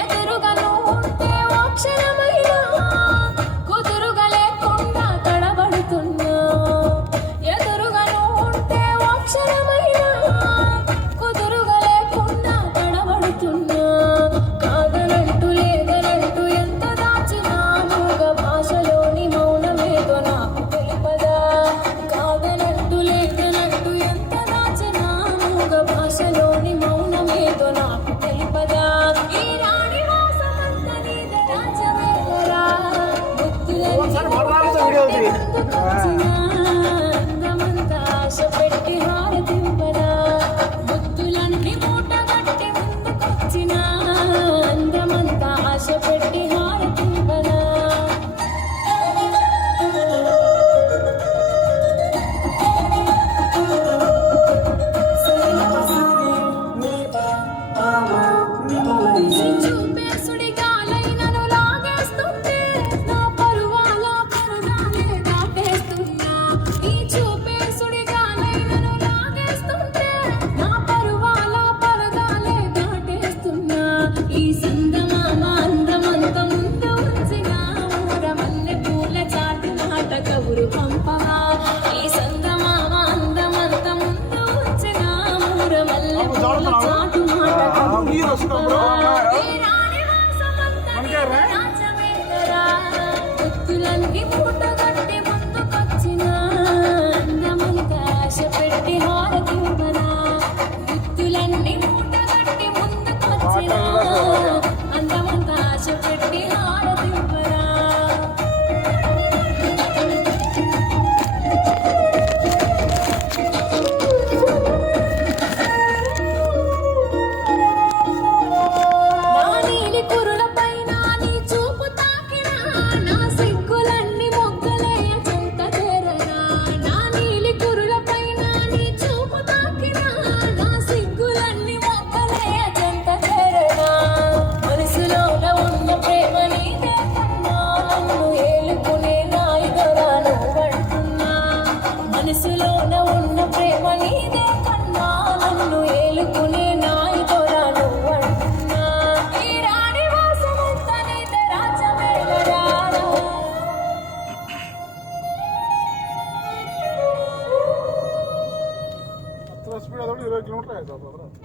ఎదురుగను ఉంటే అక్షరమైన కుదురుగా లేకుండా తడబడుతున్నా ఎదురుగను ఉంటే అక్షరమైన కుదురుగా లేకుండా తడబడుతున్నా కాదనంటూ లేదనంటూ ఎంత దాచినా మూగ భాషలోని మౌనమేదో నాకు తెలుపదా కాదనంటూ లేదనంటూ ఎంత దాచినా మూగ భాషలోని మౌనమేదో నాకు తెలుపదా ఈ రాణి వాసమంత నీద రాజమేలరా అందమంతా ఆశ పెట్టి హారతింపరా బుద్ధులన్నీ మూట గట్టి ముందుకొచ్చిన అందమంతా ఆశ పెట్టి హారతింపరా చూపే సుడిగాలైనను లాగేస్తుంటే నా పరువాల పరదాలే దాటేస్తున్నా ఈ చూపే సుడిగాలైనను లాగేస్తుంటే నా పరువాల పరదాలే దాటేస్తున్నా ఈ సందమామ అందమంత ముందు ఉంచిన ఊరమల్లె పూల చాటు మాట కబురు పంపవా ఈ సందమామ అందమంత ముందు ఉంచిన ఊరమల్లె పూల చాటు మాట కబురు పంపవా ఈ రాణి వాసమంత రాజమేలరా గుత్తులన్నీ మూట గట్టి ముందుకొచ్చిన అందమంత ఆశ పెట్టి హారతింపరా గుత్తులన్నీ మూట గట్టి ముందుకొచ్చిన అందమంత ఆశ పెట్టి హారతింపరా నా నీలి కురుల పైన నీ చూపు తాకినా నా సిగ్గులన్నీ మొగ్గలేయ చెంత చేరరా నా నీలి కురుల పైన నీ చూపు తాకినా నా సిగ్గులన్నీ మొగ్గలేయ చెంత చేరరా మనసులోన ఉన్న ప్రేమ నీదే కన్నా నన్ను ఏలుకునే నాయిగరా నువ్వంటున్నా మనసులోన ఉన్న ప్రేమ నీదే కన్నా నన్ను ఏలుకునే నాయిగరా నువ్వంటున్నా ఈ రాణి వాసమంత నీద రాజమేలరా స్పీడ్ అదొకటి 20 కిలోమీటర్ అవుతుంది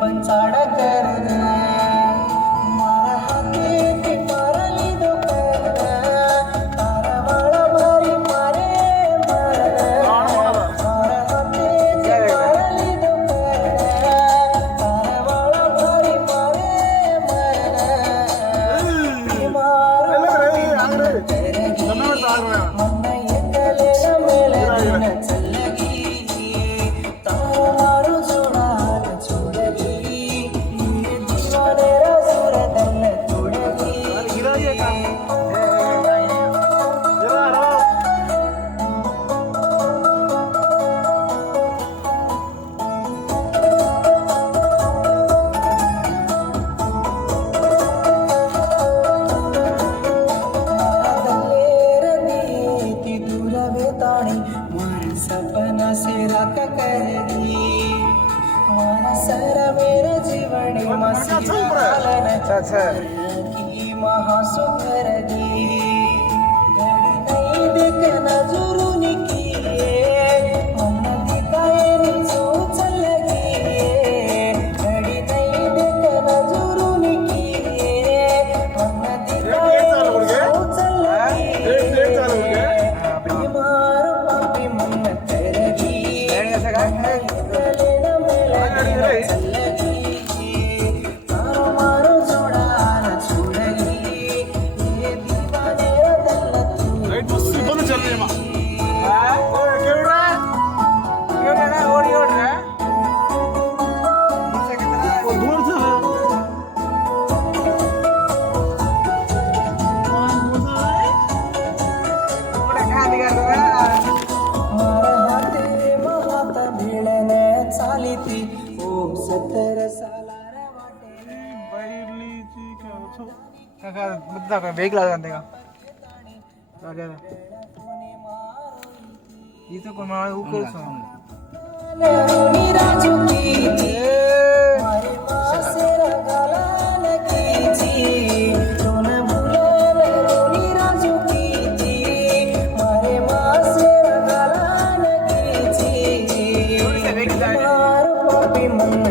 बंचाड़ा कर मारा हाथे के परली दो तारा वाला भारी मारे मारा हाथे के परली दो तारा वाला भारी मारे मारा मन एकले मेले दिन चलगी तारो मारो जोड़ा छोड़गी बड़ी मसी की महासुखरगी घड़ी नहीं देख नजरून की मन दिखाए निचो चलगी घड़ी नहीं देख नजरून की मन दिखाए निचो चलगी बीमार पापी मन तेरगी गलेना मेला चलगी तारो मारो जोड़ा न छुड़गी ये दीवाने दिल तू రైట్ మస్తు ఇబ్బంది చల్లేమా దూరం చల్ मारा हाते महात भिडणे चालिती ओ 17 सालार वाटे బయలుచి కాచో వెహికల్ అది అంతేగా అదే ఈత కొన్ని ఊకేస్తాం रोनी राजू की मारे मासे रंगाला कीची रोन भुलन रोनी राजू की मारे मासे रंगाला कीची मार पापी मन